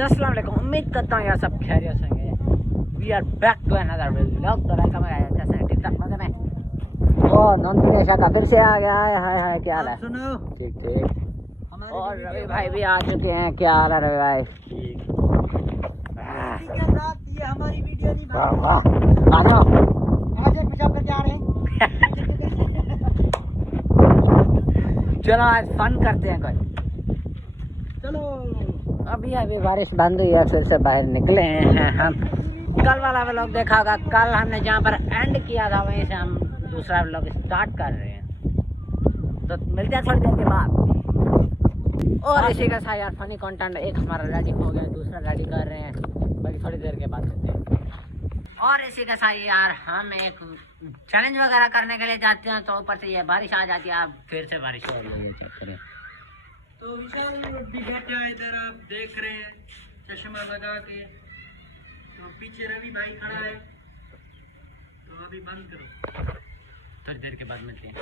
अस्सलाम वालेकुम, उम्मीद करता हूँ यार सब खैरियत से होंगे। We are back to another vlog. तो लाइक हमारा जैसे टिकटॉक में ओ नॉन का फिर से आ गया है। हाय हाय, क्या हाल है? सुनो ठीक ठीक। और रवि भाई भी आ चुके हैं। क्या हाल है रवि भाई? ये हमारी वीडियो नहीं वाह वाह, आ जाओ। आज पेशाब करके आ रहे हैं। चलो आज फन करते हैं कोई। चलो अभी अभी बारिश बंद हुई है, फिर से बाहर निकले हैं हम। कल वाला व्लॉग देखा होगा, कल हमने जहाँ पर एंड किया था वहीं से हम दूसरा व्लॉग स्टार्ट कर रहे हैं। तो मिलते हैं थोड़ी देर के बाद। और इसी के साथ यार फनी कंटेंट एक हमारा रेडी हो गया, दूसरा रेडी कर रहे हैं, बाकी थोड़ी देर के बाद करते हैं। और इसी के साथ यार हम एक चैलेंज वगैरह करने के लिए जाते हैं, तो ऊपर से ये बारिश आ जाती है। अब फिर से बारिश हो रही है, चेक करें। तो विशाल भी बैठा है इधर, आप देख रहे हैं चश्मा लगा के। तो पीछे रवि भाई खड़ा है। तो अभी बंद करो, थोड़ी देर के बाद मिलते हैं।